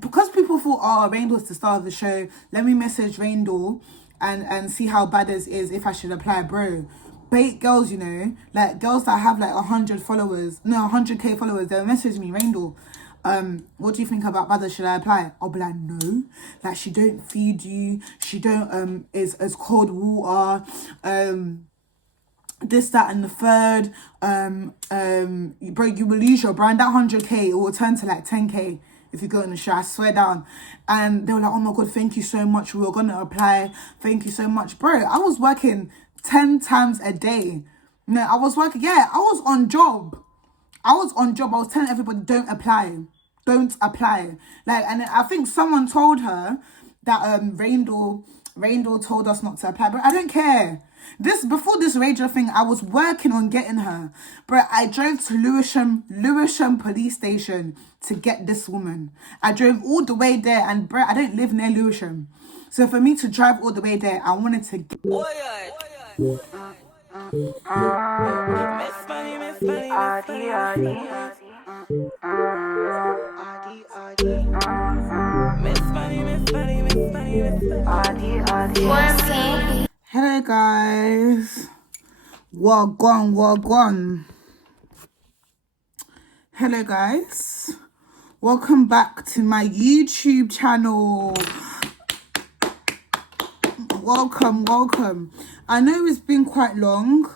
because people thought, oh, Raindor's the star of the show, let me message Raindor and see how Baddies is, if I should apply. Bro, bait girls, you know, like girls that have like 100 followers, no, 100k followers, they'll message me, Raindor, what do you think about Baddies? Should I apply? I'll be like, no, like she don't feed you, she don't is as cold water, this, that, and the third, bro, you will lose your brand. That 100k, it will turn to like 10k if you go in the show, I swear down. And they were like, oh my god, thank you so much, we were gonna apply, thank you so much. Bro, I was working 10 times a day. No, I was working, yeah, I was on job. I was telling everybody, don't apply. Like, and I think someone told her that Raindor told us not to apply, but I don't care. Before this Rager thing, I was working on getting her. Bro, I drove to Lewisham police station to get this woman. I drove all the way there, and bro, I don't live near Lewisham. So for me to drive all the way there, I wanted to get... Hello guys, wagwan. Hello guys, welcome back to my YouTube channel. Welcome. I know it's been quite long,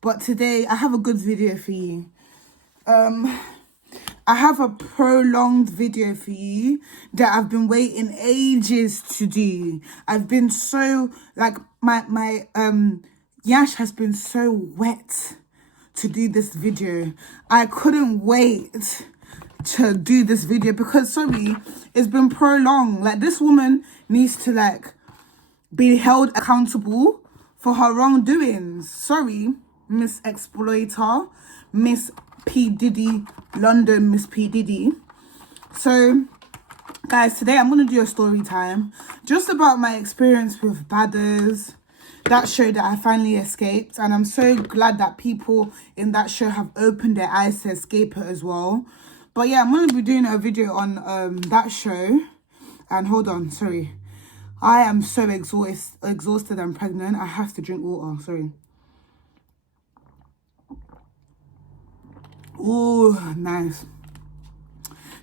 but today I have a good video for you. I have a prolonged video for you that I've been waiting ages to do. I've been so, like, my yash has been so wet to do this video. I couldn't wait to do this video because, sorry, it's been prolonged. Like, this woman needs to, like, be held accountable for her wrongdoings. Sorry, Miss Exploiter, Miss P. Diddy, London, Miss P. Diddy. So, guys, today I'm going to do a story time just about my experience with Baddies, that show that I finally escaped. And I'm so glad that people in that show have opened their eyes to escape it as well. But yeah, I'm going to be doing a video on that show. And hold on, sorry. I am so exhausted and pregnant. I have to drink water, sorry. Oh, nice.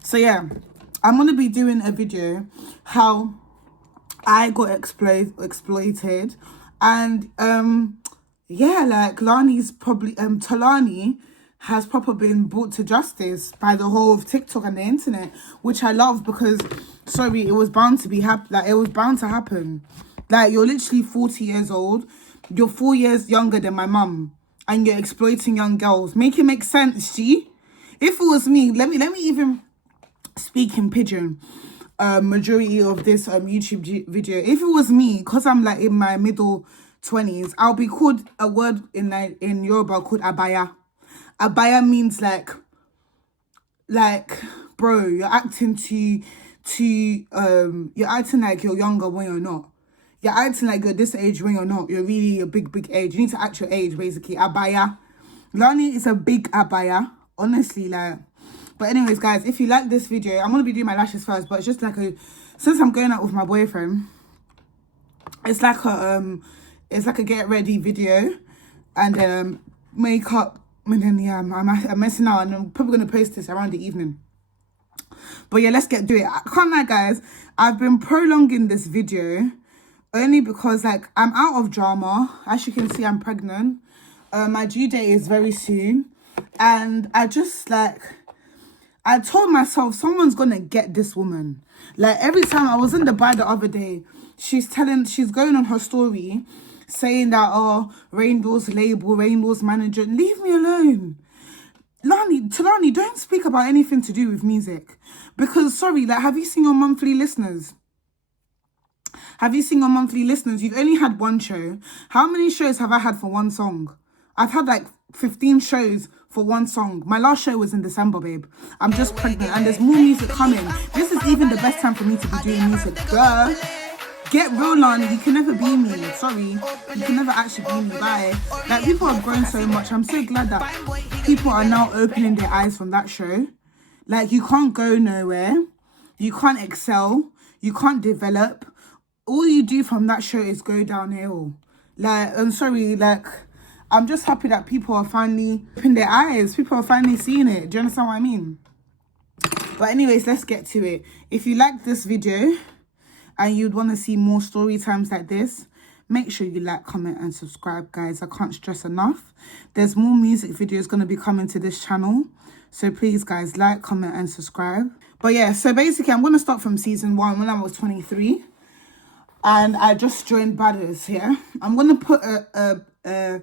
So yeah, I'm gonna be doing a video how I got exploited, and yeah, like Lani's probably Talani has probably been brought to justice by the whole of TikTok and the internet, which I love because, sorry, it was bound to be it was bound to happen. Like, you're literally 40 years old, you're 4 years younger than my mum, and you're exploiting young girls. Make it make sense, G. If it was me, let me even speak in pidgin. Majority of this YouTube video. If it was me, because I'm like in my middle 20s, I'll be called a word in Yoruba called abaya. Abaya means like, bro, you're acting you're acting like you're younger when you're not. You're acting like you're this age when you're not. You're really a big age. You need to act your age, basically. Abaya. Lani is a big abaya. Honestly, like. But anyways, guys, if you like this video, I'm going to be doing my lashes first. But it's just like since I'm going out with my boyfriend, it's like a get ready video. And then makeup. And then, yeah, I'm messing out. And I'm probably going to post this around the evening. But yeah, let's get to it. I can't lie, guys. I've been prolonging this video only because, like, I'm out of drama. As you can see, I'm pregnant. My due date is very soon. And I just, like, I told myself someone's going to get this woman. Like, every time I was in the bar the other day, she's going on her story saying that, oh, Raindor's label, Raindor's manager. Leave me alone. Lani, don't speak about anything to do with music. Because, sorry, like, have you seen your monthly listeners? You've only had one show. How many shows have I had for one song? I've had like 15 shows for one song. My last show was in December, babe. I'm just pregnant and there's more music coming. This is even the best time for me to be doing music. Girl, get real, Lani. You can never be me. Sorry. You can never actually be me. Bye. Like, people have grown so much. I'm so glad that people are now opening their eyes from that show. Like, you can't go nowhere. You can't excel. You can't develop. All you do from that show is go downhill. Like, I'm sorry, like, I'm just happy that people are finally opening their eyes. People are finally seeing it. Do you understand what I mean? But anyways, let's get to it. If you like this video and you'd want to see more story times like this, make sure you like, comment and subscribe, guys. I can't stress enough. There's more music videos going to be coming to this channel. So please, guys, like, comment and subscribe. But yeah, so basically, I'm going to start from season 1 when I was 23. And I just joined Baddies, yeah? I'm going to put a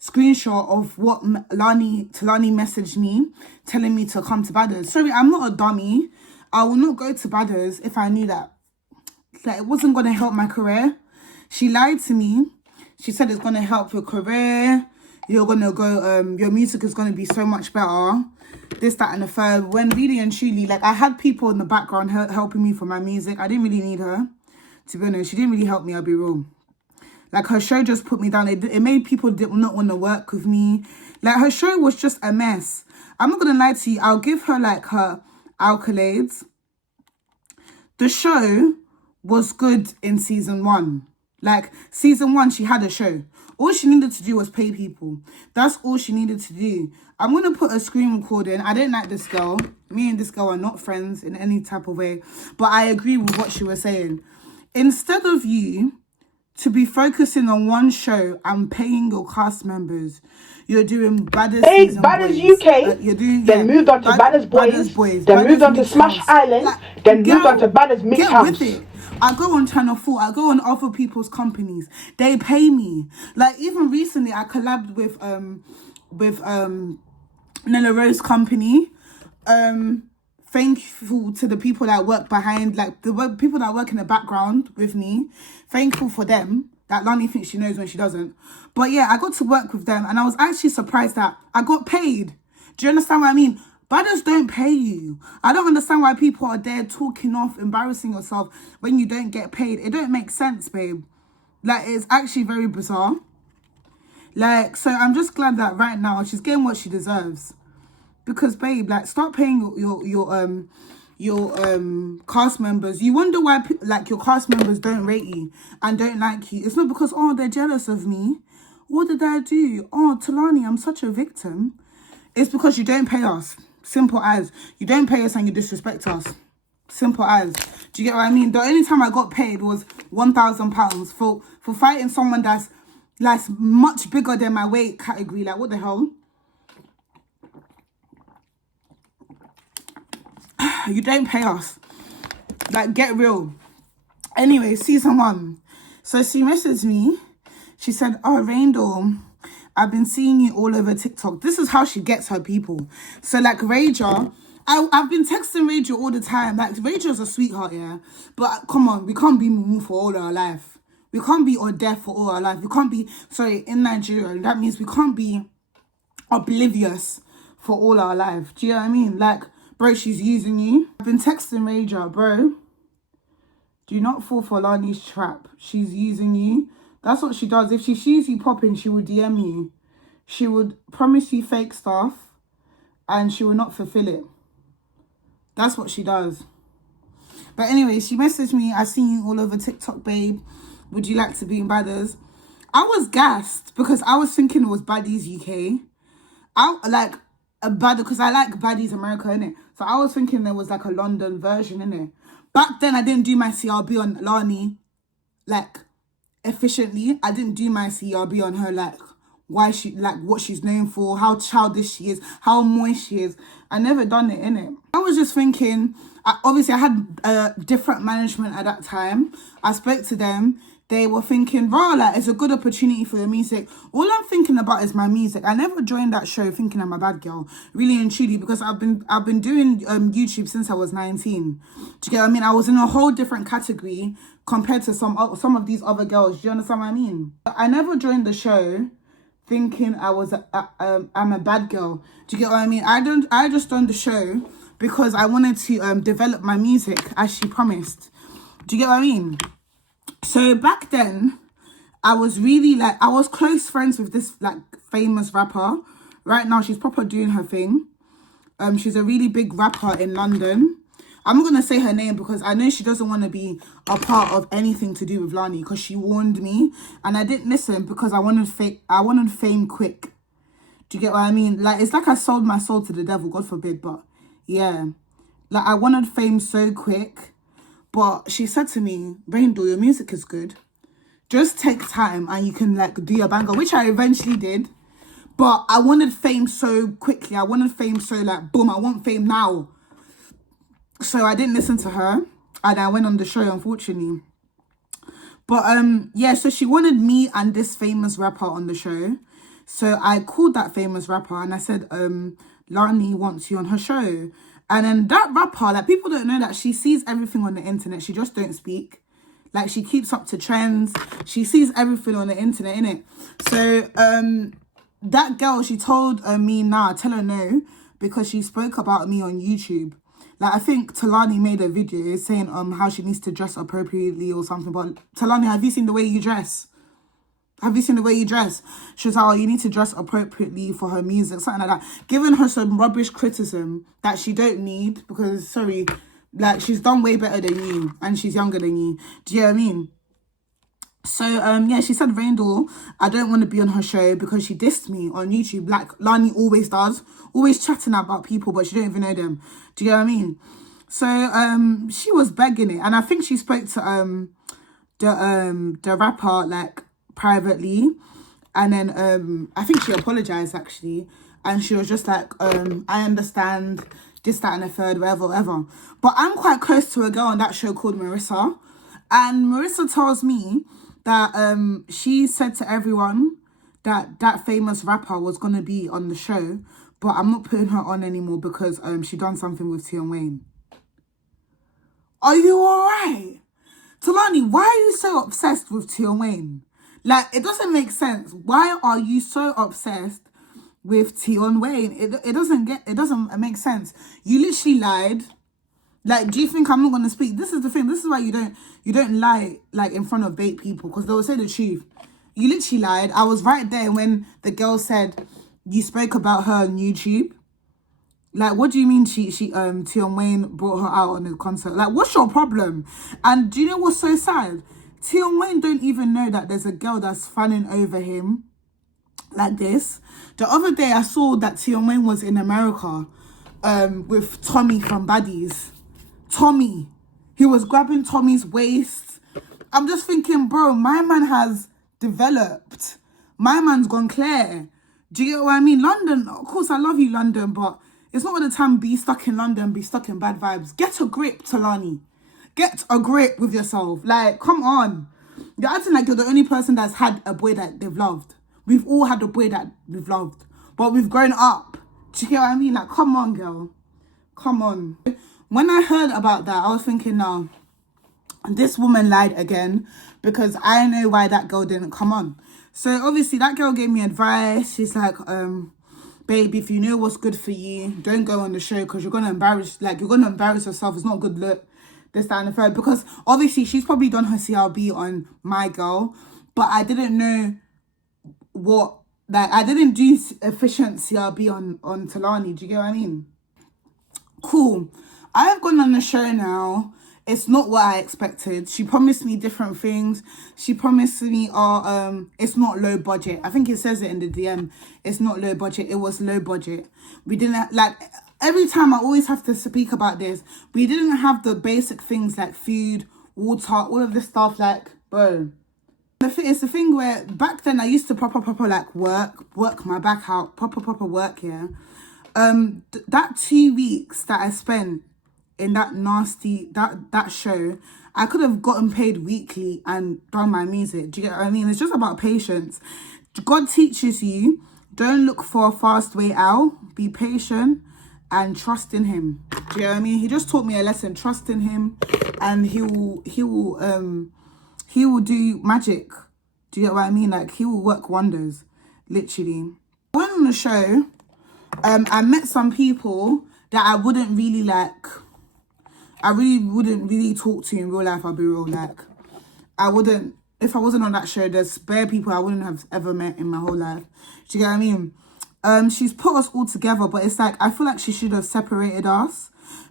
screenshot of what Lani messaged me, telling me to come to Baddies. Sorry, I'm not a dummy. I will not go to Baddies if I knew that it wasn't going to help my career. She lied to me. She said it's going to help your career. You're going to go, your music is going to be so much better. This, that, and the third. When really and truly, like, I had people in the background helping me for my music. I didn't really need her, to be honest. She didn't really help me, I'll be real. Like, her show just put me down. It made people not want to work with me. Like, her show was just a mess. I'm not going to lie to you. I'll give her, like, her accolades. The show was good in season 1. Like, season 1, she had a show. All she needed to do was pay people. That's all she needed to do. I'm going to put a screen recording. I don't like this girl. Me and this girl are not friends in any type of way. But I agree with what she was saying. Instead of you to be focusing on one show and paying your cast members, you're doing Baddies season Baddies boys. UK, You're doing, then moved on to Baddies Boys, then moved on to Smash Island, like, then moved on to Baddies Mix Get House. with it. I go on Channel 4. I go on other people's companies. They pay me. Like, even recently, I collabed with Nella Rose company. Thankful to the people that work behind, like, the people that work in the background with me. Thankful for them. That Lani thinks she knows when she doesn't. But yeah, I got to work with them and I was actually surprised that I got paid. Do you understand what I mean? Baddies don't pay you. I don't understand why people are there talking off, embarrassing yourself when you don't get paid. It don't make sense, babe. Like, it's actually very bizarre. Like, so I'm just glad that right now she's getting what she deserves. Because, babe, like, start paying your cast members. You wonder why, like, your cast members don't rate you and don't like you. It's not because, oh, they're jealous of me. What did I do? Oh, Talani, I'm such a victim. It's because you don't pay us. Simple as. You don't pay us and you disrespect us. Simple as. Do you get what I mean? The only time I got paid was £1,000 for fighting someone that's much bigger than my weight category. Like, what the hell? You don't pay us. Like, get real. Anyway, season 1. So she messaged me. She said, oh, Raindor, I've been seeing you all over TikTok. This is how she gets her people. So, like, Raja, I've been texting Raja all the time. Like, Raja's a sweetheart, yeah? But come on, we can't be mumu for all our life. We can't be or deaf for all our life. We can't be, sorry, in Nigeria, that means we can't be oblivious for all our life. Do you know what I mean? Like, bro, she's using you. I've been texting Raja, bro. Do not fall for Lani's trap. She's using you. That's what she does. If she sees you popping, she will DM you. She would promise you fake stuff and she will not fulfill it. That's what she does. But anyway, she messaged me, I seen you all over TikTok, babe. Would you like to be in Baddies? I was gassed because I was thinking it was Baddies UK. Because I like Baddies America, innit? So I was thinking there was like a London version, innit? Back then, I didn't do my CRB on Lani, like, efficiently. I didn't do my CRB on her, like, why she, like, what she's known for, how childish she is, how moist she is. I never done it, innit? I was just thinking, obviously I had different management at that time. I spoke to them. They were thinking, raw, like, it's a good opportunity for your music. All I'm thinking about is my music. I never joined that show thinking I'm a bad girl, really and truly, because I've been doing YouTube since I was 19. Do you get what I mean? I was in a whole different category compared to some of these other girls. Do you understand what I mean? I never joined the show thinking I'm a bad girl. Do you get what I mean? I just done the show because I wanted to develop my music as she promised. Do you get what I mean? So back then, I was really like, I was close friends with this like famous rapper. Right now, she's proper doing her thing. She's a really big rapper in London. I'm not going to say her name because I know she doesn't want to be a part of anything to do with Lani, because she warned me and I didn't listen because I wanted fame quick. Do you get what I mean? Like, it's like I sold my soul to the devil, God forbid, but yeah. Like, I wanted fame so quick, but she said to me, Rainbow, your music is good. Just take time and you can, like, do your banger, which I eventually did. But I wanted fame so quickly. I wanted fame so, like, boom, I want fame now. So I didn't listen to her and I went on the show, unfortunately. But, yeah, so she wanted me and this famous rapper on the show. So I called that famous rapper and I said, Lani wants you on her show. And then that rapper, like, people don't know that she sees everything on the internet. She just don't speak. Like, she keeps up to trends. She sees everything on the internet, innit? So, that girl, she told me, nah, tell her no, because she spoke about me on YouTube. Like, I think Talani made a video saying how she needs to dress appropriately or something. But Talani, have you seen the way you dress? Have you seen the way you dress? She was like, oh, you need to dress appropriately for her music, something like that. Giving her some rubbish criticism that she don't need because, sorry, like, she's done way better than you and she's younger than you. Do you know what I mean? So, yeah, she said, Raindor, I don't want to be on her show because she dissed me on YouTube, like Lani always does. Always chatting about people, but she don't even know them. Do you know what I mean? So, she was begging it. And I think she spoke to the rapper, like, privately, and then I think she apologized actually, and she was just like, I understand this, that, and the third, whatever. But I'm quite close to a girl on that show called Marissa, and Marissa tells me that she said to everyone that that famous rapper was gonna be on the show, but I'm not putting her on anymore because she done something with Tion Wayne. Are you alright? Talani, why are you so obsessed with Tion Wayne? Like, it doesn't make sense. Why are you so obsessed with Tion Wayne? It doesn't make sense. You literally lied. Like, do you think I'm not gonna speak? This is the thing. This is why you don't lie, like, in front of bait people, because they will say the truth. You literally lied. I was right there when the girl said you spoke about her on YouTube. Like, what do you mean Tion Wayne brought her out on the concert? Like, what's your problem? And do you know what's so sad? Tion Wayne don't even know that there's a girl that's fanning over him like this. The other day I saw that Tion Wayne was in America with Tommy from Baddies. Tommy. He was grabbing Tommy's waist. I'm just thinking, bro, my man has developed. My man's gone clear. Do you get what I mean? London, of course I love you, London, but it's not all the time be stuck in London, be stuck in bad vibes. Get a grip, Talani. Get a grip with yourself. Like, come on. You're acting like you're the only person that's had a boy that they've loved. We've all had a boy that we've loved. But we've grown up. Do you get what I mean? Like, come on, girl. Come on. When I heard about that, I was thinking, no, this woman lied again, because I know why that girl didn't come on. So, obviously, that girl gave me advice. She's like, babe, if you know what's good for you, don't go on the show because you're going to embarrass yourself. It's not a good look. This, that, and the third, because obviously she's probably done her CRB on my girl, but I didn't know what, like, I didn't do efficient CRB on Talani. Do you get what I mean? Cool. I've gone on the show now. It's not what I expected. She promised me different things. She promised me, it's not low budget. I think it says it in the DM. It's not low budget. It was low budget. We didn't, like, every time I always have to speak about this. We didn't have the basic things like food, water, all of this stuff, like, bro. It's the thing where back then I used to proper like work my back out, proper work, yeah. That 2 weeks that I spent in that nasty, that show, I could have gotten paid weekly and done my music. Do you get what I mean? It's just about patience. God teaches you, don't look for a fast way out. Be patient and trust in him. Do you know what I mean? He just taught me a lesson. Trust in him, and he will do magic. Do you get what I mean? Like, he will work wonders, literally. I went on the show. I met some people that I wouldn't really like. I wouldn't really talk to in real life. I'll be real. Like, I wouldn't, if I wasn't on that show, there's bare people I wouldn't have ever met in my whole life. Do you get what I mean? She's put us all together, but it's like, I feel like she should have separated us,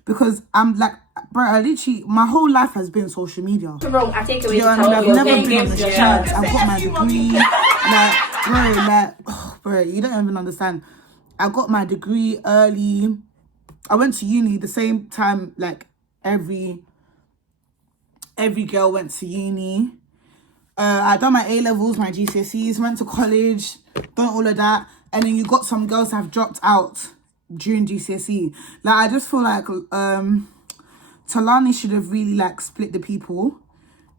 because I'm like, bro, I literally, my whole life has been social media. Wrong, I take away You know what I mean? I've never been on the streets. I've got my degree. Bro, you don't even understand. I got my degree early. I went to uni the same time, like every girl went to uni. I done my A-levels, my GCSEs, went to college, done all of that. And then you got some girls that have dropped out during GCSE. Like, I just feel like Lani should have really, like, split the people.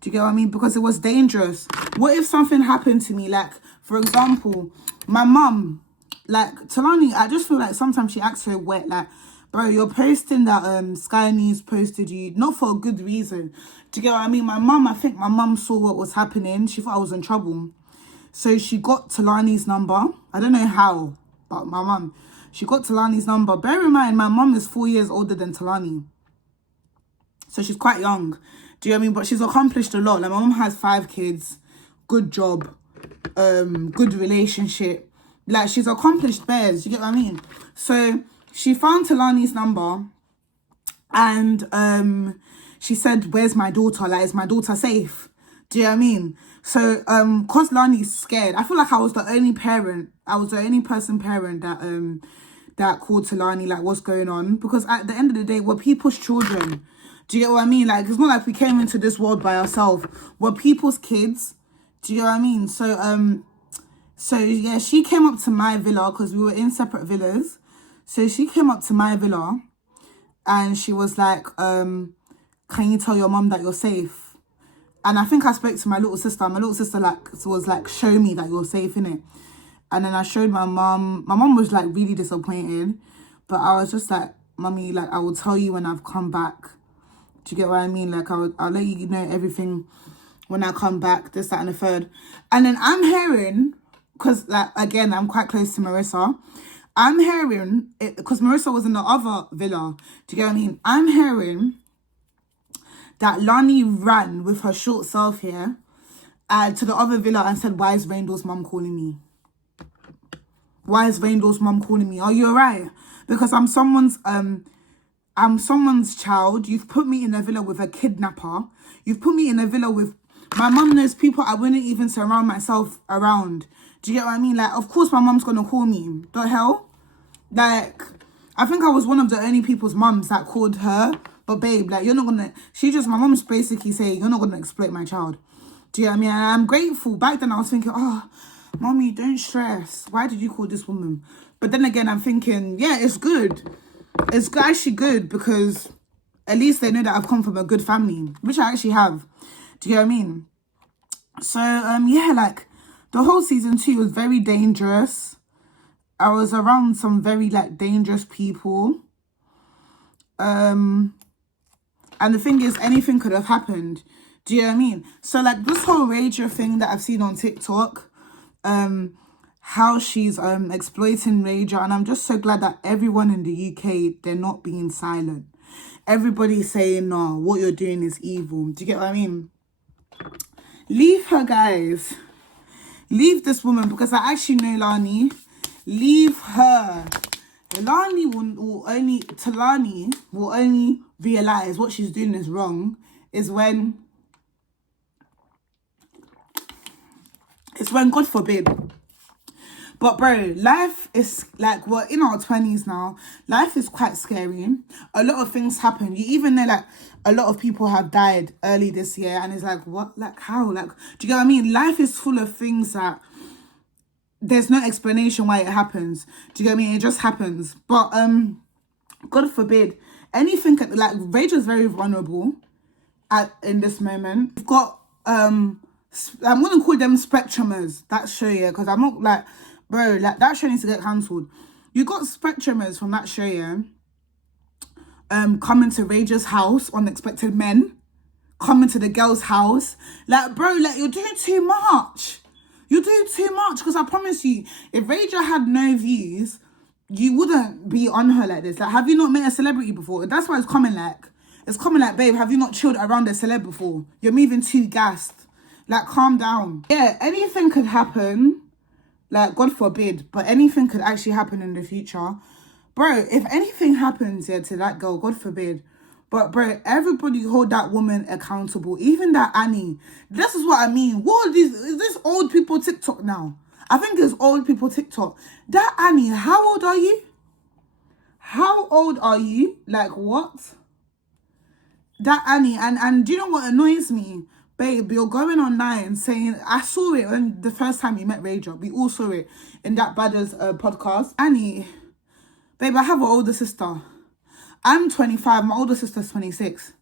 Do you get what I mean? Because it was dangerous. What if something happened to me? Like, for example, my mum, like, Lani, I just feel like sometimes she acts so wet. Like, bro, you're posting that Sky News posted you, not for a good reason. Do you get what I mean? I think my mum saw what was happening. She thought I was in trouble. So she got Lani's number. I don't know how, but my mum, she got Lani's number. Bear in mind, my mum is 4 years older than Lani. So she's quite young. Do you know what I mean? But she's accomplished a lot. Like, my mum has 5 kids, good job, good relationship. Like, she's accomplished bears. You get what I mean? So she found Lani's number and she said, where's my daughter? Like, is my daughter safe? Do you know what I mean? So, cause Lani's scared, I feel like I was the only parent, that called Lani, like, what's going on? Because at the end of the day, we're people's children. Do you get what I mean? Like, it's not like we came into this world by ourselves. We're people's kids. Do you get what I mean? So yeah, she came up to my villa because we were in separate villas. So she came up to my villa and she was like, can you tell your mum that you're safe? And I think I spoke to my little sister. My little sister was like, show me that you're safe, innit? And then I showed my mum. My mum was like really disappointed. But I was just like, mummy, like, I will tell you when I've come back. Do you get what I mean? Like, I'll let you know everything when I come back, this, that, and the third. And then I'm hearing, because, like, again, I'm quite close to Marissa. I'm hearing, because Marissa was in the other villa. Do you get what I mean? I'm hearing that Lani ran with her short self here to the other villa and said, why is Raindor's mum calling me? Why is Raindor's mum calling me? Are you alright? Because I'm someone's child. You've put me in a villa with a kidnapper. You've put me in a villa with... My mum knows people I wouldn't even surround myself around. Do you get what I mean? Like, of course my mum's gonna call me. The hell? Like, I think I was one of the only people's mums that called her. But babe, like, you're not gonna... My mum's basically saying, you're not gonna exploit my child. Do you know what I mean? And I'm grateful. Back then I was thinking, oh, mommy, don't stress. Why did you call this woman? But then again, I'm thinking, yeah, it's good. It's actually good because at least they know that I've come from a good family, which I actually have. Do you know what I mean? So, yeah, like, the whole season 2 was very dangerous. I was around some very, like, dangerous people. And the thing is, anything could have happened. Do you know what I mean? So, like, this whole Rager thing that I've seen on TikTok, how she's exploiting Rager, and I'm just so glad that everyone in the UK, they're not being silent. Everybody's saying, no, what you're doing is evil. Do you get what I mean? Leave her, guys. Leave this woman, because I actually know Lani. Leave her. Lani will only realize what she's doing is wrong is when God forbid. But bro, life is like, we're in our 20s now. Life is quite scary. A lot of things happen. You even know, like, a lot of people have died early this year, and it's like, what? Like, how? Like, do you get what I mean? Life is full of things that there's no explanation why it happens. Do you get what I mean? It just happens. But God forbid, anything like, Rager's very vulnerable in this moment. We've got I'm gonna call them spectrumers, that show, yeah, because I'm not like, bro, like, that show needs to get cancelled. You got spectrumers from that show, yeah, coming to Rager's house, unexpected men coming to the girl's house. Like, bro, like, you're doing too much. You're doing too much, because I promise you, if Rager had no views, you wouldn't be on her like this. Like, have you not met a celebrity before? That's why it's coming like. It's coming like, babe, have you not chilled around a celeb before? You're moving too gassed. Like, calm down. Yeah, anything could happen. Like, God forbid. But anything could actually happen in the future. Bro, if anything happens here to that girl, God forbid. But bro, everybody hold that woman accountable. Even that Annie. This is what I mean. What is this old people TikTok now? I think it's old people TikTok. That Annie, how old are you? How old are you? Like what? That Annie, and do you know what annoys me? Babe, you're going online saying, I saw it when the first time you met Raja. We all saw it in that Baddies podcast. Annie, babe, I have an older sister. I'm 25, my older sister's 26.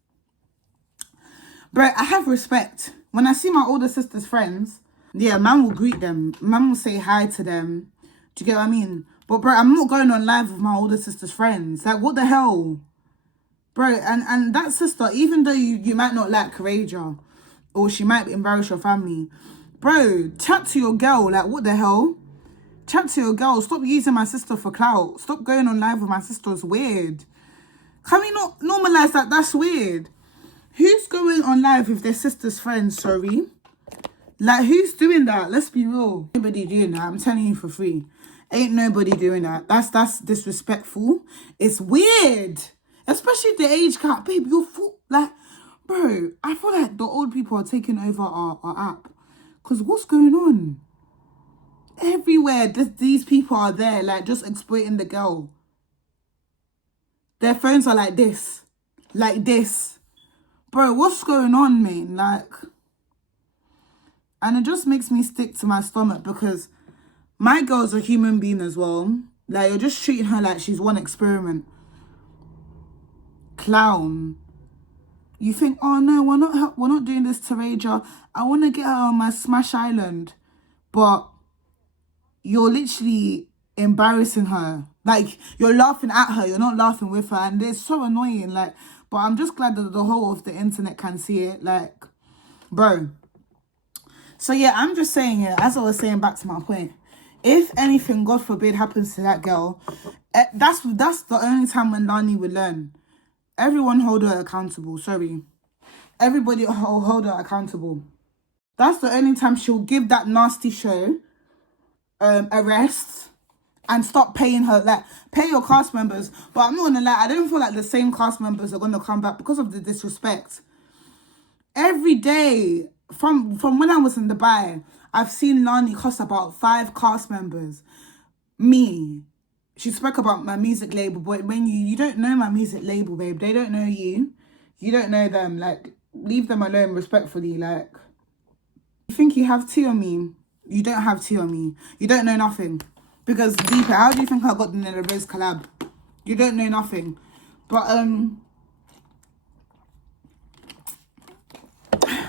Bro, I have respect. When I see my older sister's friends, yeah, man will greet them. Man will say hi to them. Do you get what I mean? But bro, I'm not going on live with my older sister's friends. Like, what the hell? Bro, and that sister, even though you might not like Raja, or she might embarrass your family, bro, chat to your girl. Like, what the hell? Chat to your girl. Stop using my sister for clout. Stop going on live with my sister. It's weird. Can we not normalize that? That's weird. Who's going on live with their sister's friends, sorry? Like, who's doing that? Let's be real. Nobody doing that. I'm telling you for free. Ain't nobody doing that. That's disrespectful. It's weird. Especially the age gap. Babe, you're full. Like, bro, I feel like the old people are taking over our app. Because what's going on? Everywhere, these people are there, like, just exploiting the girl. Their phones are like this. Like this. Bro, what's going on, man? Like, and it just makes me stick to my stomach because my girl's a human being as well. Like, you're just treating her like she's one experiment. Clown. You think, oh no, we're not doing this to Raja. I want to get her on my Smash Island. But you're literally embarrassing her. Like, you're laughing at her, you're not laughing with her, and it's so annoying. Like, but I'm just glad that the whole of the internet can see it. Like, bro. So yeah, I'm just saying it, as I was saying, back to my point. If anything, God forbid, happens to that girl, that's the only time when Lani will learn. Everyone hold her accountable, sorry. Everybody hold her accountable. That's the only time she'll give that nasty show a rest and stop paying her. Like, pay your cast members. But I'm not gonna lie, I don't feel like the same cast members are gonna come back because of the disrespect. Every day, from when I was in Dubai, I've seen Lani cost about 5 cast members. Me. She spoke about my music label, but when you don't know my music label, babe, they don't know you. You don't know them. Like, leave them alone respectfully. Like, you think you have tea on me? You don't have tea on me. You don't know nothing. Because deeper, how do you think I got the Nella Rose collab? You don't know nothing. But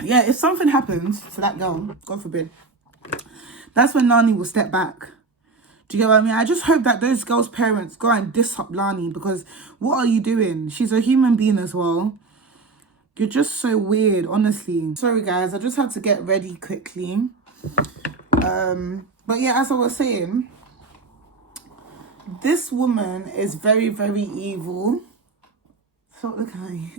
yeah, if something happens to that girl, God forbid, that's when Lani will step back. Do you get what I mean? I just hope that those girls' parents go and diss up Lani, because what are you doing? She's a human being as well. You're just so weird, honestly. Sorry, guys. I just had to get ready quickly. But yeah, as I was saying, this woman is very, very evil. Stop looking at me.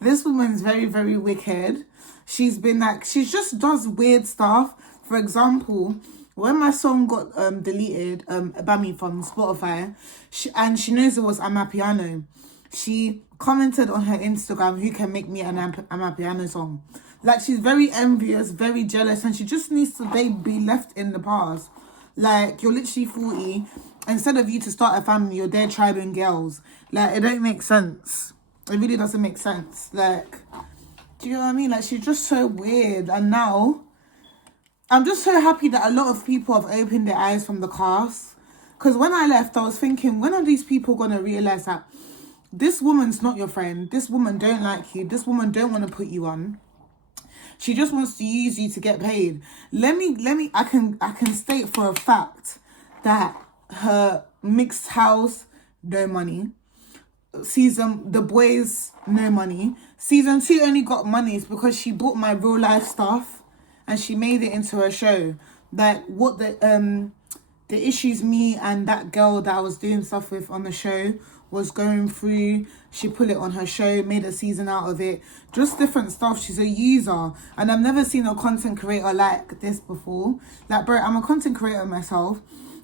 This woman is very, very wicked. She's been like, she just does weird stuff. For example, when my song got deleted, Bami from Spotify, she knows it was Amapiano, she commented on her Instagram, who can make me an Amapiano song. Like, she's very envious, very jealous, and she just needs to be left in the past. Like, you're literally 40. Instead of you to start a family, you're there tribing girls. Like, it don't make sense. It really doesn't make sense. Like, do you know what I mean? Like, she's just so weird. And now, I'm just so happy that a lot of people have opened their eyes from the cast. Because when I left, I was thinking, when are these people going to realise that this woman's not your friend? This woman don't like you. This woman don't want to put you on. She just wants to use you to get paid. I can state for a fact that her mixed house, no money. The boys, no money. Season 2 only got money because she bought my real life stuff and she made it into a show. Like, what the issues me and that girl that I was doing stuff with on the show was going through, she put it on her show, made a season out of it. Just different stuff. She's a user. And I've never seen a content creator like this before. Like, bro, I'm a content creator myself.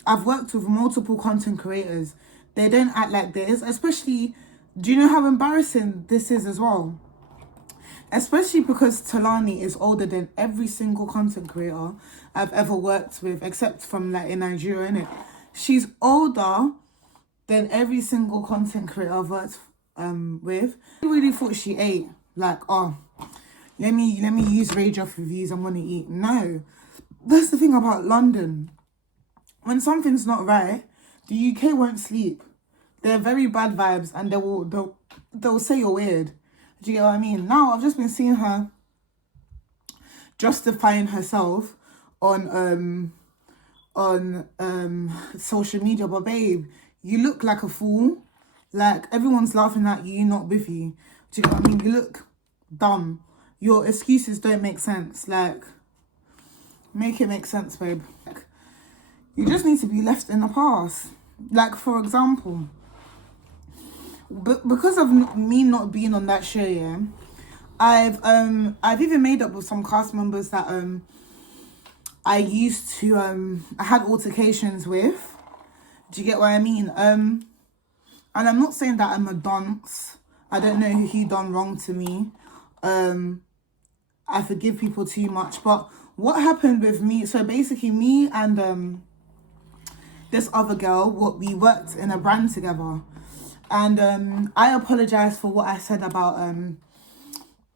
I've worked with multiple content creators. They don't act like this. Especially, do you know how embarrassing this is as well? Especially because Talani is older than every single content creator I've ever worked with, except from like in Nigeria, innit? She's older than every single content creator I've worked with. I really thought she ate. Like, oh, let me use rage off reviews, I'm gonna eat. No. That's the thing about London. When something's not right, the UK won't sleep. They're very bad vibes, and they'll say you're weird. Do you get what I mean? Now I've just been seeing her justifying herself on social media, but babe, you look like a fool. Like, everyone's laughing at you, not with you. Do you get what I mean? You look dumb. Your excuses don't make sense. Like, make it make sense, babe. Like, you just need to be left in the past. Like, for example, because of me not being on that show, yeah, I've even made up with some cast members that I used to I had altercations with. Do you get what I mean? And I'm not saying that I'm a dunce. I don't know who done wrong to me. I forgive people too much. But what happened with me? So basically, me and this other girl, we worked in a brand together. And I apologized for what I said about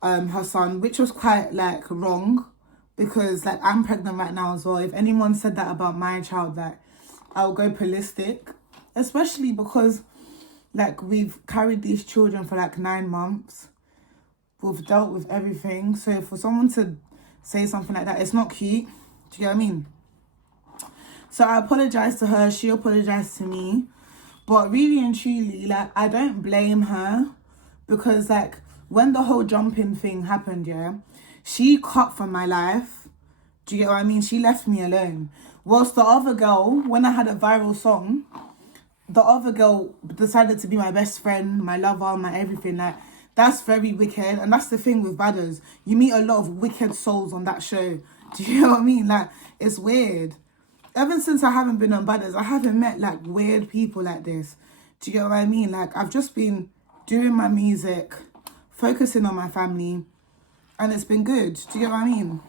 her son, which was quite like wrong, because like I'm pregnant right now as well. If anyone said that about my child, like I'll go ballistic, especially because like we've carried these children for like 9 months. We've dealt with everything. So for someone to say something like that, it's not cute. Do you get what I mean? So I apologized to her. She apologized to me. But really and truly, like, I don't blame her, because like when the whole jumping thing happened, yeah, she cut from my life. Do you get what I mean? She left me alone. Whilst the other girl, when I had a viral song, the other girl decided to be my best friend, my lover, my everything. Like, that's very wicked. And that's the thing with Baddies. You meet a lot of wicked souls on that show. Do you know what I mean? Like, it's weird. Ever since I haven't been on Baddies, I haven't met like weird people like this. Do you get what I mean? Like, I've just been doing my music, focusing on my family, and it's been good. Do you get what I mean?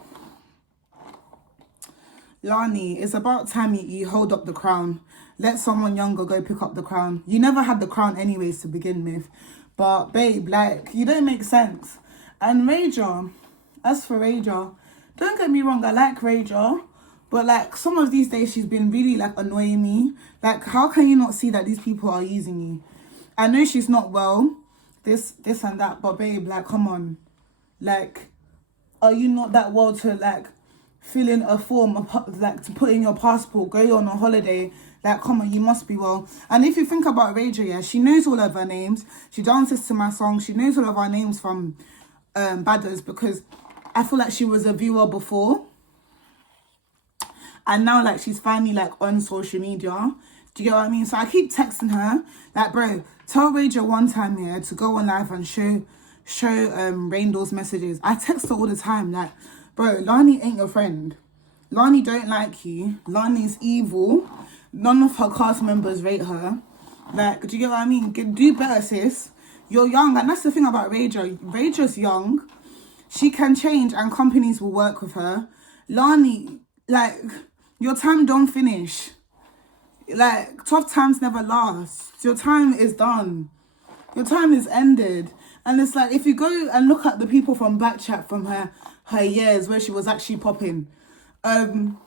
Lani, it's about time you hold up the crown. Let someone younger go pick up the crown. You never had the crown anyways to begin with. But babe, like, you don't make sense. And Rager, as for Rager, don't get me wrong, I like Rager. But like, some of these days she's been really like annoying me. Like, how can you not see that these people are using you? I know she's not well, this and that, but babe, like, come on. Like, are you not that well to like fill in a form, like to put in your passport, go on a holiday? Like, come on, you must be well. And if you think about Rager, yeah, she knows all of her names. She dances to my song. She knows all of our names from Baddies, because I feel like she was a viewer before. And now, like, she's finally, like, on social media. Do you get what I mean? So I keep texting her. Like, bro, tell Rager one time, yeah, to go on live and show Rain those messages. I text her all the time. Like, bro, Lani ain't your friend. Lani don't like you. Lani's evil. None of her cast members rate her. Like, do you get what I mean? Do better, sis. You're young. And that's the thing about Rager. Rager's young. She can change and companies will work with her. Lani, like, your time don't finish. Like, tough times never last. Your time is done. Your time is ended. And it's like, if you go and look at the people from Backchat from her years where she was actually popping, Nunn,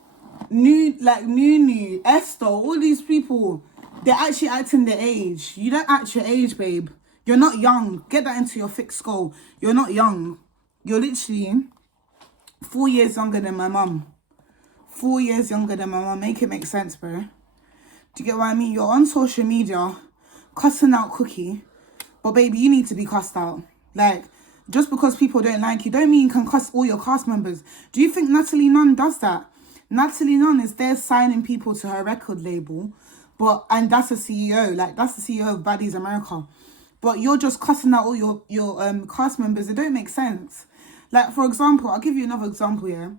Esther, all these people, they're actually acting their age. You don't act your age, babe. You're not young. Get that into your thick skull. You're not young. You're literally 4 years younger than my mum. 4 years younger than my mum. Make it make sense, bro. Do you get what I mean? You're on social media cussing out Cookie, but baby, you need to be cussed out. Like, just because people don't like you, don't mean you can cuss all your cast members. Do you think Natalie Nunn does that? Natalie Nunn is there signing people to her record label, and that's a CEO. Like, that's the CEO of Baddies America. But you're just cussing out all your cast members. It don't make sense. Like, for example, I'll give you another example, yeah?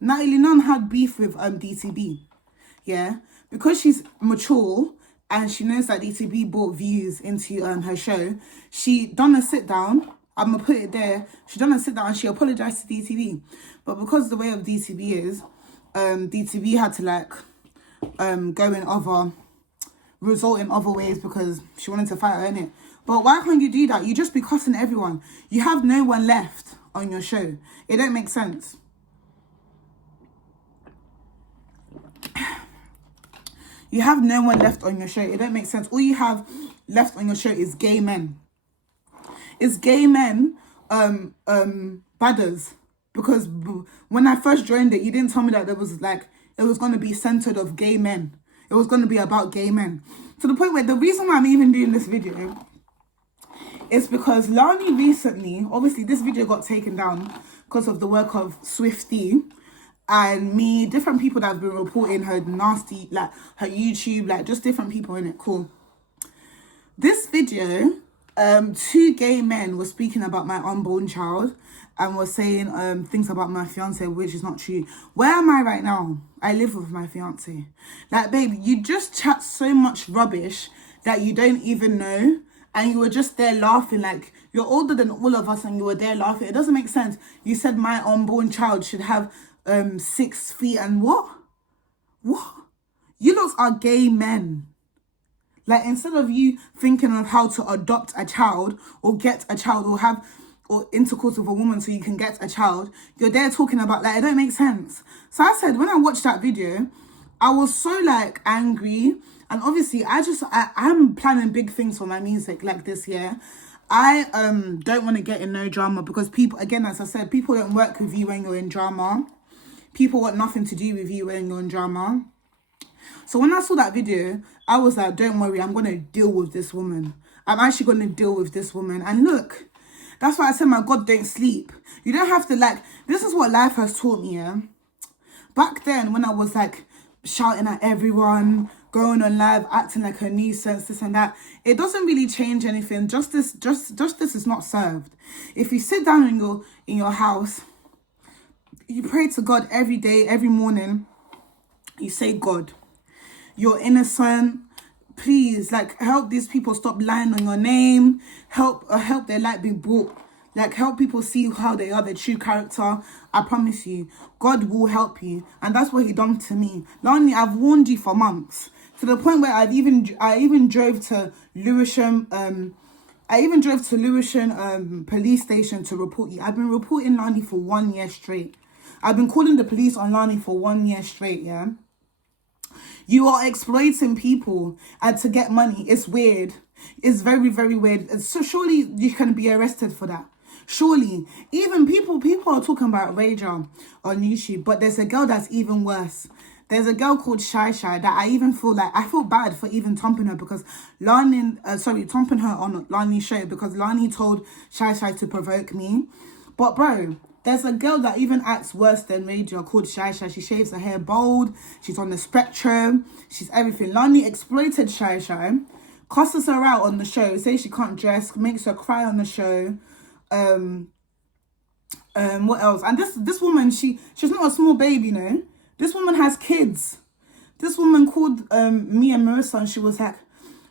Natalie Nunn had beef with DTB, yeah? Because she's mature and she knows that DTB brought views into her show, she done a sit down. I'm gonna put it there. She done a sit down and she apologized to DTB. But because the way of DTB is, DTB had to like result in other ways because she wanted to fight her, innit? But why can't you do that? You just be cussing everyone. You have no one left on your show. It don't make sense. You have no one left on your show. It don't make sense. All you have left on your show is gay men. It's gay men, badders. Because when I first joined it, you didn't tell me that there was like, it was going to be centered of gay men. It was going to be about gay men. To the point where the reason why I'm even doing this video is because Lani recently, obviously this video got taken down because of the work of Swifty and me, different people that have been reporting her nasty, like her YouTube, like just different people in it. Cool. This video, 2 gay men were speaking about my unborn child and were saying things about my fiance, which is not true. Where am I right now? I live with my fiance. Like, babe, you just chat so much rubbish that you don't even know, and you were just there laughing. Like, you're older than all of us and you were there laughing. It doesn't make sense. You said my unborn child should have 6 feet and what? You lot are gay men. Like, instead of you thinking of how to adopt a child or get a child or have or intercourse with a woman so you can get a child, you're there talking about, like, it don't make sense. So I said, when I watched that video, I was so like angry. And obviously I'm planning big things for my music like this year. I don't want to get in no drama because people, again, as I said, people don't work with you when you're in drama. People want nothing to do with you when you're in drama. So when I saw that video, I was like, don't worry, I'm going to deal with this woman. I'm actually going to deal with this woman. And look, that's why I said, my God, don't sleep. You don't have to, like, this is what life has taught me, yeah? Back then, when I was, like, shouting at everyone, going on live, acting like a nuisance, this and that, it doesn't really change anything. Justice is not served. If you sit down in your house, you pray to God every day, every morning, you say, God, you're innocent. Please, like, help these people stop lying on your name. Help their light be brought. Like, help people see how they are, their true character. I promise you, God will help you. And that's what he done to me. Lani, I've warned you for months. To the point where I even drove to Lewisham, police station to report you. I've been reporting Lani for 1 year straight. I've been calling the police on Lani for 1 year straight, yeah? You are exploiting people and to get money. It's weird. It's very, very weird. So surely you can be arrested for that. Surely. Even people are talking about Raja on YouTube, but there's a girl that's even worse. There's a girl called Shy that I even feel like, I feel bad for even thumping her because thumping her on Lani's show because Lani told Shy to provoke me. But bro, there's a girl that even acts worse than Raja called Shy. She shaves her hair bald. She's on the spectrum. She's everything. Lani exploited Shy. Cusses her out on the show. Says she can't dress. Makes her cry on the show. What else? And this woman, she's not a small baby, you know. This woman has kids. This woman called me and Marissa and she was like,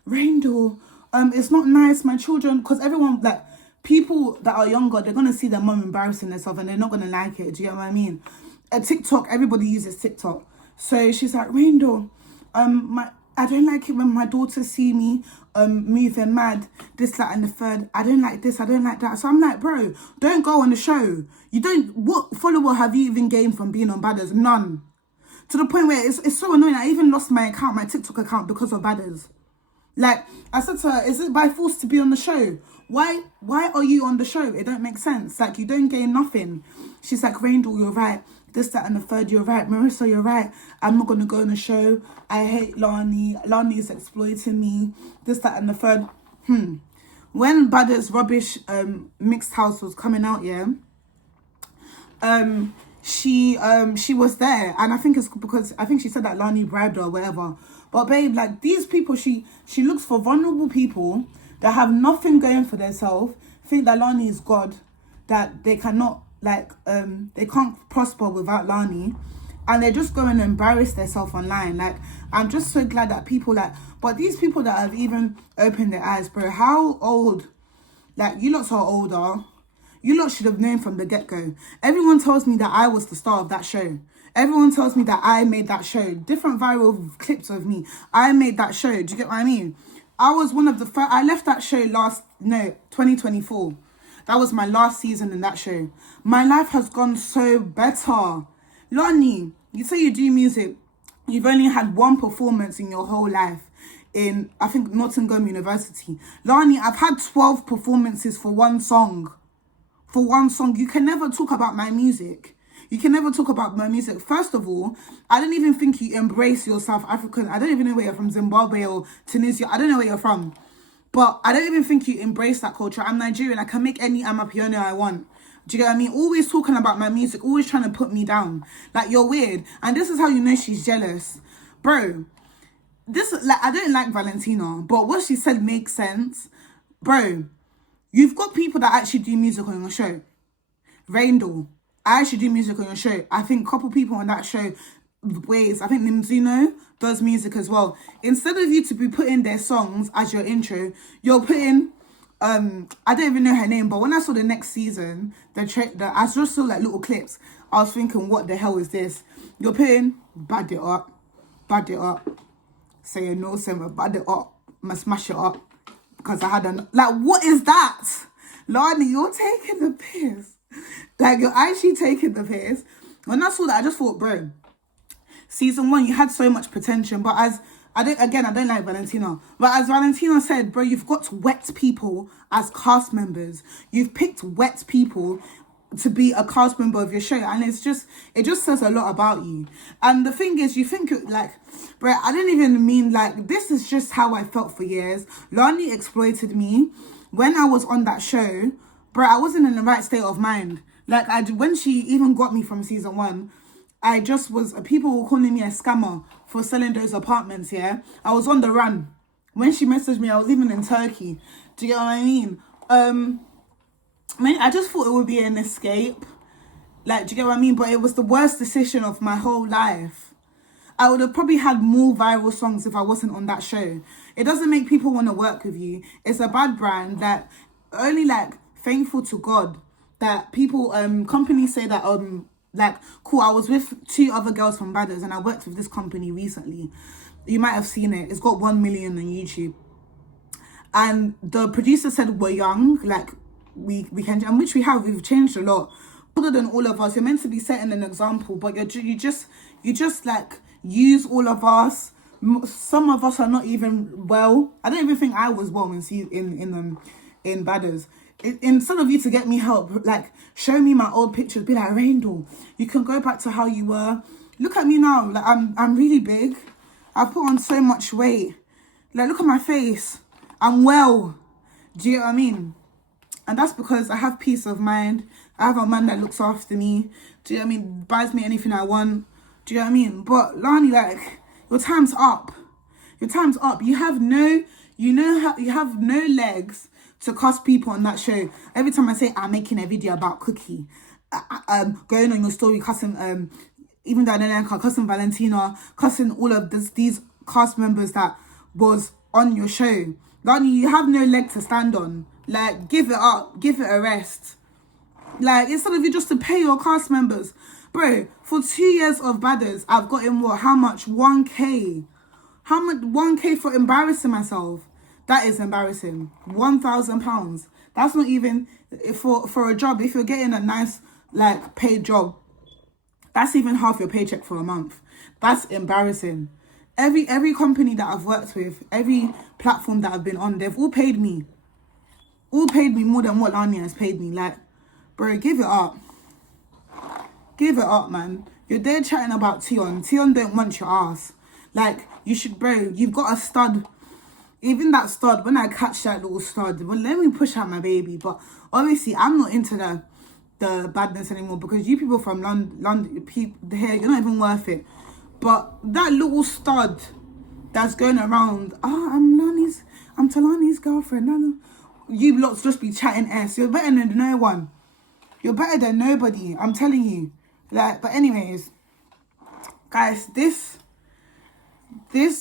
Raindor, it's not nice, my children, because everyone, like, people that are younger, they're going to see their mum embarrassing herself and they're not going to like it. Do you get what I mean? TikTok, everybody uses TikTok. So she's like, Raindor, I don't like it when my daughters see me moving mad, this, that, and the third. I don't like this, I don't like that. So I'm like, bro, don't go on the show. What follower have you even gained from being on Baddies? None. To the point where it's so annoying. I even lost my TikTok account because of Baddies. Like, I said to her, is it by force to be on the show? Why are you on the show? It don't make sense. Like, you don't gain nothing. She's like, Raindor, you're right. This, that, and the third, you're right. Marissa, you're right. I'm not going to go on the show. I hate Lani. Lani is exploiting me. This, that, and the third. When Baddies Rubbish Mixed House was coming out, yeah, she was there. And I think it's because, I think she said that Lani bribed her or whatever. But babe, like, these people, she looks for vulnerable people that have nothing going for themselves, think that Lani is God, that they cannot, like, they can't prosper without Lani. and they're just going to embarrass themselves online. Like, I'm just so glad that people like, but these people that have even opened their eyes, bro, how old, like, you lots are older. You lot should have known from the get-go. Everyone tells me that I was the star of that show. Everyone tells me that I made that show. Different viral clips of me. I made that show. Do you get what I mean? I was one of the first. I left that show 2024. That was my last season in that show. My life has gone so better. Lani, you say you do music. You've only had one performance in your whole life in, I think, Nottingham University. Lani, I've had 12 performances for one song. For one song. You can never talk about my music. You can never talk about my music. First of all, I don't even think you embrace your South African. I don't even know where you're from, Zimbabwe or Tunisia. I don't know where you're from. But I don't even think you embrace that culture. I'm Nigerian. I can make any Amapiano I want. Do you get what I mean? Always talking about my music. Always trying to put me down. Like, you're weird. And this is how you know she's jealous. Bro, this, like, I don't like Valentina. But what she said makes sense. Bro, you've got people that actually do music on your show. Raindle, I actually do music on your show. I think a couple people on that show, Ways, I think Nimzuno does music as well. Instead of you to be putting their songs as your intro, you're putting, I don't even know her name, but when I saw the next season, I just saw like little clips. I was thinking, what the hell is this? You're putting bad it up, say no, say bad it up, must smash it up. Because I had like, what is that? Lani, you're taking the piss. Like, you're actually taking the piss. When I saw that, I just thought, bro, season 1, you had so much pretension. But I don't like Valentina. But as Valentina said, bro, you've got wet people as cast members. You've picked wet people to be a cast member of your show. And it just says a lot about you. And the thing is, you think, like, bro, I don't even mean, like, this is just how I felt for years. Lani exploited me. When I was on that show, bro, I wasn't in the right state of mind. Like, when she even got me from season 1, I just was, people were calling me a scammer for selling those apartments, yeah? I was on the run. When she messaged me, I was even in Turkey. Do you get what I mean? I just thought it would be an escape. Like, do you get what I mean? But it was the worst decision of my whole life. I would have probably had more viral songs if I wasn't on that show. It doesn't make people want to work with you. It's a bad brand that only, like, thankful to God that people, companies say that, like, cool, I was with 2 other girls from Baddies and I worked with this company recently. You might have seen it. It's got 1 million on YouTube. And the producer said we're young, like, we can, and which we have, we've changed a lot. Older than all of us, you're meant to be setting an example, but you just like use all of us. Some of us are not even well. I don't even think I was well in Baddies. Instead of you to get me help, like, show me my old pictures, be like, Raindle, you can go back to how you were. Look at me now, like, I'm really big. I've put on so much weight. Like, look at my face. I'm well. Do you know what I mean? And that's because I have peace of mind. I have a man that looks after me. Do you know what I mean? Buys me anything I want. Do you know what I mean? But Lani, like, your time's up. Your time's up. You have no legs to cuss people on that show. Every time I say I'm making a video about Cookie, going on your story, cussing, even though I don't like her, cussing Valentina, cussing all of these cast members that was on your show. Lani, you have no leg to stand on. Like, give it up. Give it a rest. Like, instead of you just to pay your cast members. Bro, for 2 years of Baddies, I've gotten what? How much? 1K. How much? 1K for embarrassing myself. That is embarrassing. £1,000. That's not even for a job. If you're getting a nice, like, paid job, that's even half your paycheck for a month. That's embarrassing. Every company that I've worked with, every platform that I've been on, they've all paid me. All paid me more than what Lani has paid me. Like, bro, give it up. Give it up, man. You're there chatting about Tion. Tion don't want your ass. Like, you should, bro, you've got a stud. Even that stud, when I catch that little stud, well, let me push out my baby. But obviously, I'm not into the badness anymore because you people from London, people here, you're not even worth it. But that little stud that's going around, I'm Talani's girlfriend. You lots just be chatting S. You're better than no one. You're better than nobody. I'm telling you. Like, but anyways, Guys, this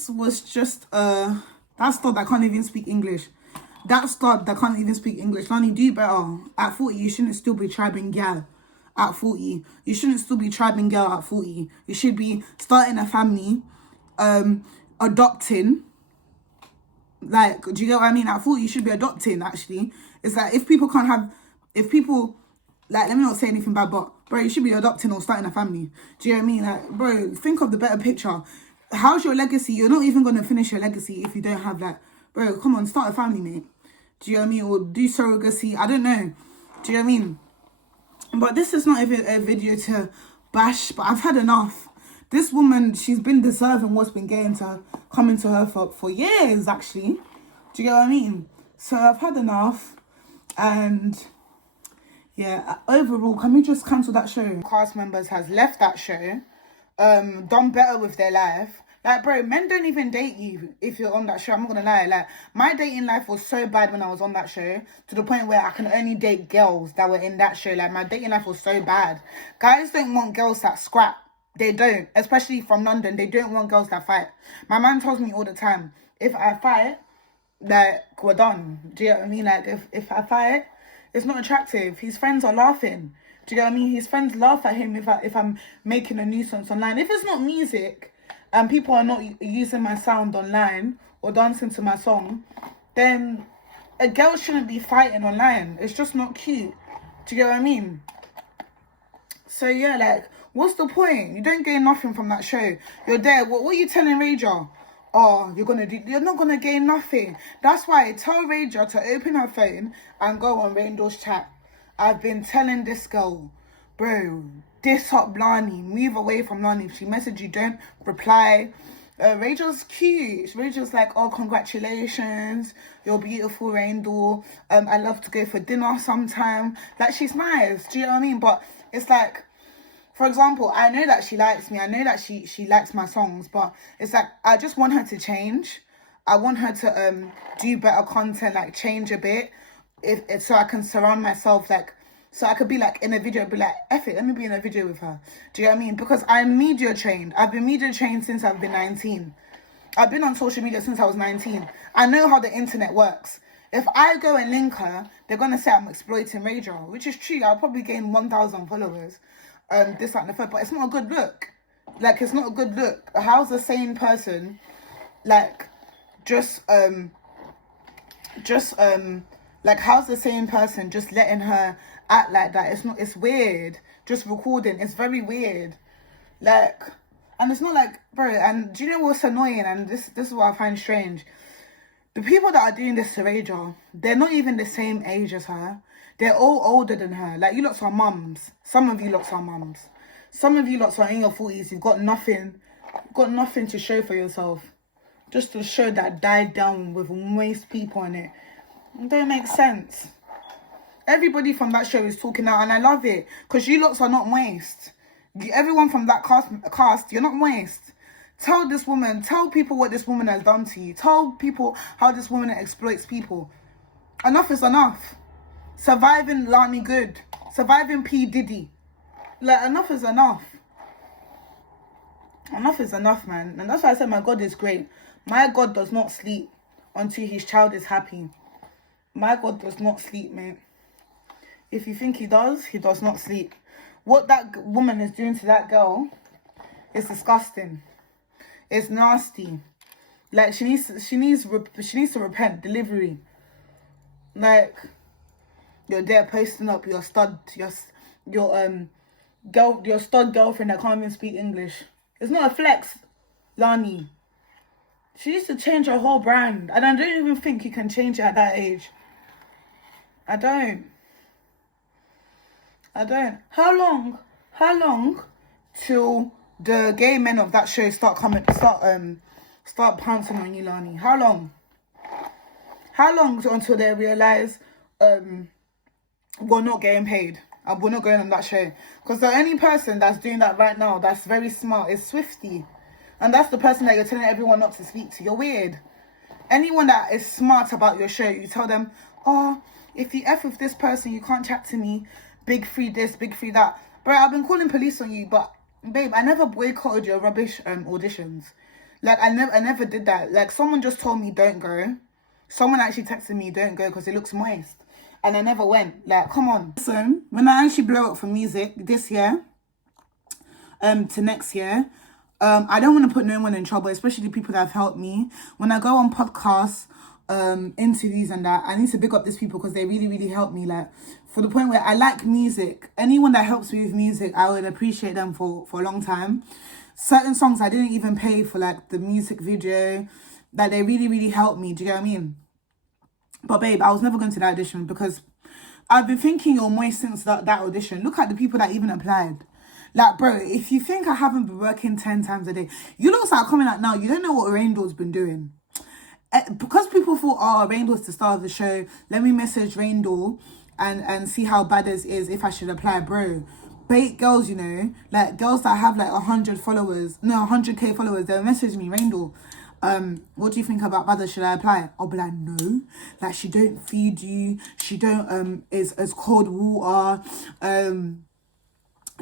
was just that stud that can't even speak English. That stud that can't even speak English. Lani, do better. At 40, you shouldn't still be tribing gal. At 40, you shouldn't still be tribing girl at 40. You should be starting a family, adopting. Like, do you get what I mean? At 40, you should be adopting, actually. It's like, if people, like, let me not say anything bad, but, bro, you should be adopting or starting a family. Do you know what I mean? Like, bro, think of the better picture. How's your legacy? You're not even going to finish your legacy if you don't have that. Bro, come on, start a family, mate. Do you know what I mean? Or do surrogacy. I don't know. Do you know what I mean? But this is not even a video to bash, but I've had enough. This woman, she's been deserving what's been coming to her for years, actually. Do you get what I mean? So I've had enough. And yeah, overall, can we just cancel that show? Cast members has left that show, done better with their life. Like, bro, men don't even date you if you're on that show. I'm not gonna lie. Like, my dating life was so bad when I was on that show, to the point where I can only date girls that were in that show. Like, my dating life was so bad. Guys don't want girls that scrap. They don't. Especially from London. They don't want girls that fight. My man tells me all the time, if I fight, like, we're done. Do you know what I mean? Like, if I fight, it's not attractive. His friends are laughing. Do you know what I mean? His friends laugh at him if I'm making a nuisance online. If it's not music, and people are not using my sound online or dancing to my song, then a girl shouldn't be fighting online. It's just not cute. Do you get what I mean? So yeah, like, what's the point? You don't gain nothing from that show. You're there. What are you telling Rager? Oh, you're not gonna gain nothing. That's why I tell Rager to open her phone and go on Raindoor's chat. I've been telling this girl, bro, diss up Lani, move away from Lani. If she message you, don't reply. Rachel's cute. Rachel's like, oh, congratulations, you're beautiful, Raindoor. I love to go for dinner sometime. Like, she's nice. Do you know what I mean? But it's like, for example, I know that she likes me. I know that she likes my songs. But it's like, I just want her to change. I want her to do better content, like change a bit, if so I can surround myself, like, so I could be like in a video, be like, F it, let me be in a video with her. Do you know what I mean? Because I'm media trained. I've been media trained since I've been 19. I've been on social media since I was 19. I know how the internet works. If I go and link her, they're going to say I'm exploiting Rager, which is true. I'll probably gain 1,000 followers. This, that, and the third. But it's not a good look. Like, it's not a good look. How's a sane person, like, like, how's the same person just letting her act like that? It's weird. Just recording, it's very weird. Like, and it's not like, bro, and do you know what's annoying? And this is what I find strange. The people that are doing this to Rager, they're not even the same age as her. They're all older than her. Like, you lots are mums. Some of you lots are mums. Some of you lots are in your 40s. You've got nothing to show for yourself. Just to show that died down with waste people in it. It don't make sense. Everybody from that show is talking out, and I love it, because you lots are not waste. Everyone from that cast, you're not waste. Tell people what this woman has done to you. Tell people how this woman exploits people. Enough is enough. Surviving Lani good. Surviving P. Diddy. Like, enough is enough. Enough is enough, man. And that's why I said my God is great. My God does not sleep until his child is happy. My God does not sleep, mate. If you think he does not sleep. What that woman is doing to that girl is disgusting. It's nasty. Like, she needs to repent. Delivery. Like, you're there posting up your stud girlfriend that can't even speak English. It's not a flex, Lani. She needs to change her whole brand. And I don't even think you can change it at that age. I don't. How long till the gay men of that show start pouncing on you, Lani? How long until they realize we're not getting paid and we're not going on that show? Because the only person that's doing that right now that's very smart is Swifty, and that's the person that you're telling everyone not to speak to. You're weird. Anyone that is smart about your show, you tell them, oh, if you F with this person, you can't chat to me. Big free this, big free that. Bro, I've been calling police on you, but Babe, I never boycotted your rubbish auditions. Like, I never did that. Like, someone just told me don't go. Someone actually texted me don't go because it looks moist. And I never went. Like, come on. So, when I actually blow up for music this year, to next year, I don't want to put no one in trouble, especially the people that have helped me. When I go on podcasts, interviews and that, I need to big up these people because they really, really helped me. Like, for the point where I like music. Anyone that helps me with music, I would appreciate them for a long time. Certain songs I didn't even pay for, like the music video. Like, they really, really helped me. Do you get what I mean? But babe, I was never going to that audition because I've been thinking you're moist since that audition. Look at the people that even applied. Like, bro, if you think I haven't been working 10 times a day, you lot start coming out now. You don't know what Rainbow's been doing. Because people thought, oh, Rainbow's the star of the show, let me message Rainbow and see how Baddies is if I should apply, bro. Bait girls, you know, like girls that have like 100k followers, they'll message me, Rainbow, what do you think about Baddies? Should I apply? I'll be like, no. Like, she don't feed you. She don't is cold water.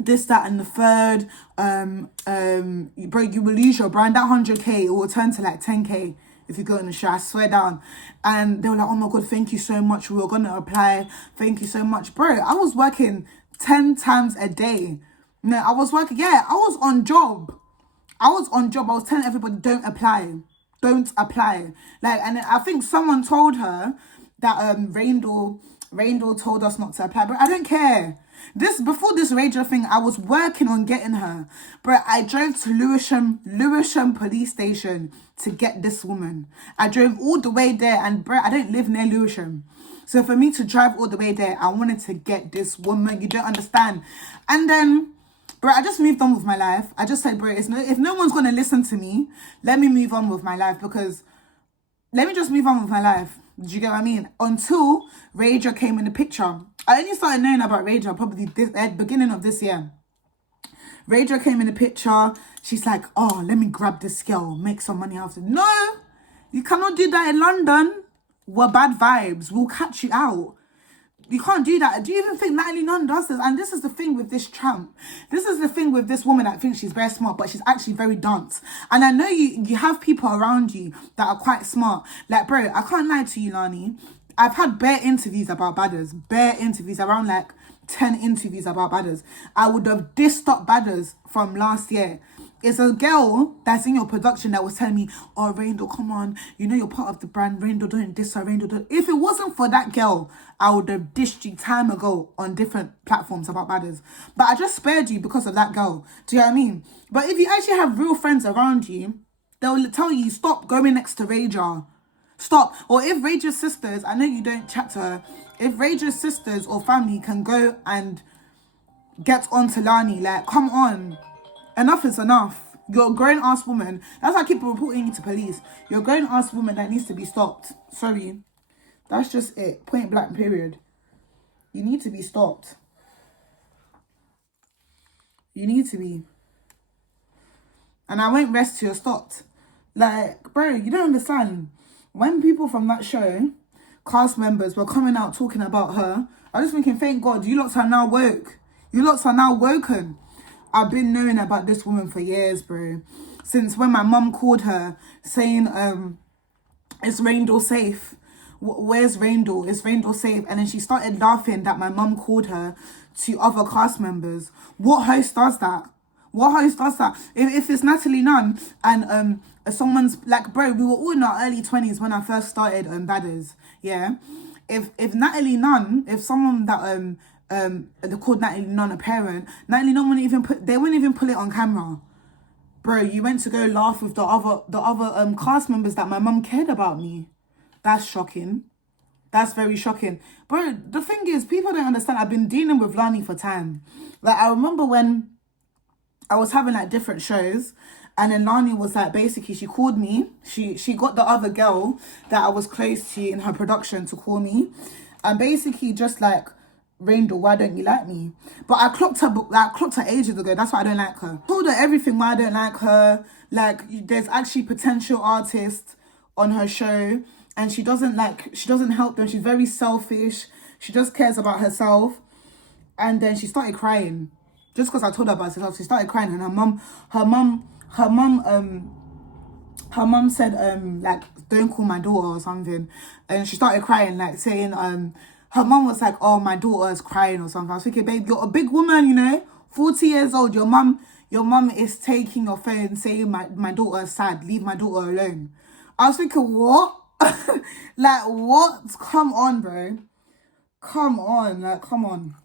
This, that, and the third. Bro, you will lose your brand. That 100k, it will turn to like 10k if you go in the show. I swear down. And they were like, oh my god, thank you so much. We were gonna apply. Thank you so much, bro. I was working 10 times a day. No, I was working. Yeah, I was on job. I was telling everybody, don't apply. Don't apply. Like, and I think someone told her that Rainbow told us not to apply. But I don't care. Before this Ranger thing, I was working on getting her. But I drove to Lewisham police station to get this woman. I drove all the way there, and bro, I don't live near Lewisham. So for me to drive all the way there, I wanted to get this woman. You don't understand. And then, bro, I just moved on with my life. I just said, bro, if no one's going to listen to me, let me move on with my life, because let me just move on with my life. Do you get what I mean? Until Rager came in the picture. I only started knowing about Rager probably at the beginning of this year. Rager came in the picture. She's like, oh, let me grab this girl, make some money out of it. No, you cannot do that in London. We're bad vibes. We'll catch you out. You can't do that. Do you even think Natalie Nunn does this? And this is the thing with this tramp. This is the thing with this woman that thinks she's very smart, but she's actually very dunce. And I know you have people around you that are quite smart. Like, bro, I can't lie to you, Lani. I've had bare interviews about Baddies. Bare interviews, around like 10 interviews about Baddies. I would have dissed up Baddies from last year. It's a girl that's in your production that was telling me, oh, Rainbow, come on. You know you're part of the brand. Rainbow, don't diss her. Rainbow, don't. If it wasn't for that girl, I would have dissed you time ago on different platforms about Baddies. But I just spared you because of that girl. Do you know what I mean? But if you actually have real friends around you, they'll tell you, stop going next to Rager. Stop. Or if Rager's sisters, I know you don't chat to her, if Rager's sisters or family can go and get onto Lani, like, come on. Enough is enough. You're a grown-ass woman. That's why I keep reporting you to police. You're a grown-ass woman that needs to be stopped. Sorry. That's just it. Point blank, period. You need to be stopped. You need to be. And I won't rest till you're stopped. Like, bro, you don't understand. When people from that show, cast members, were coming out talking about her, I was just thinking, thank God, you lots are now woke. You lots are now woken. I've been knowing about this woman for years, bro. Since when my mum called her saying, is Rainbow safe? Where's Rainbow? Is Rainbow safe? And then she started laughing that my mum called her to other cast members. What host does that? What host does that? If it's Natalie Nunn and someone's like, bro, we were all in our early 20s when I first started Baddies. Yeah. If Natalie Nunn, if someone that they called Natalie Nunn a parent, Natalie Nunn wouldn't even put it on camera. Bro, you went to go laugh with the other cast members that my mum cared about me. That's shocking. That's very shocking. Bro, the thing is, people don't understand. I've been dealing with Lani for time. Like, I remember when I was having like different shows, and then Lani was like, basically, she called me. She got the other girl that I was close to in her production to call me, and basically just like, Rainbow, why don't you like me? But I clocked her ages ago. That's why I don't like her. I told her everything why I don't like her. Like, there's actually potential artists on her show, and she doesn't help them. She's very selfish. She just cares about herself. And then she started crying. just because I told her about it. So she started crying, and her mum said like, don't call my daughter or something, and she started crying, like saying her mum was like, oh, my daughter is crying or something. I was thinking, babe, you're a big woman, you know, 40 years old. Your mum is taking your phone saying my daughter is sad, leave my daughter alone. I was thinking, what? Like, what? Come on, bro. Come on, like, come on.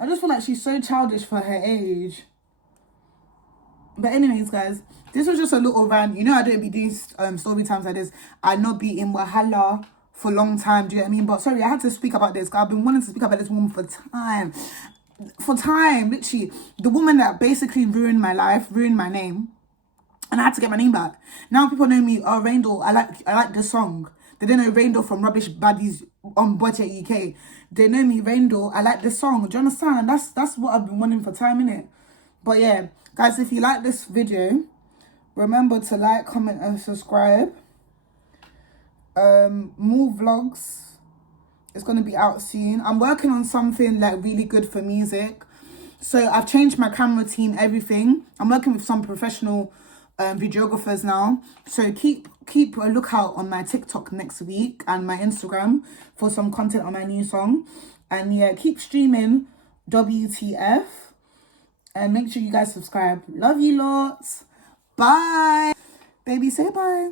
I just feel like she's so childish for her age. But anyways, guys, this was just a little rant. You know, I don't be doing story times like this. I not be in Wahala for a long time. Do you know what I mean? But sorry, I had to speak about this. I've been wanting to speak about this woman for time. Literally. The woman that basically ruined my life, ruined my name. And I had to get my name back. Now people know me, oh, Raindle, I like this song. They don't know Raindle from Rubbish Baddies on Budget UK. They know me, Raindle, I like this song. Do you understand? And that's what I've been wanting for time, innit? But yeah, guys, if you like this video, remember to like, comment, and subscribe. More vlogs. It's going to be out soon. I'm working on something like really good for music. So I've changed my camera team, everything. I'm working with some professional videographers now. So keep a lookout on my TikTok next week and my Instagram for some content on my new song. And yeah, keep streaming WTF. And make sure you guys subscribe. Love you lots. Bye. Baby, say bye.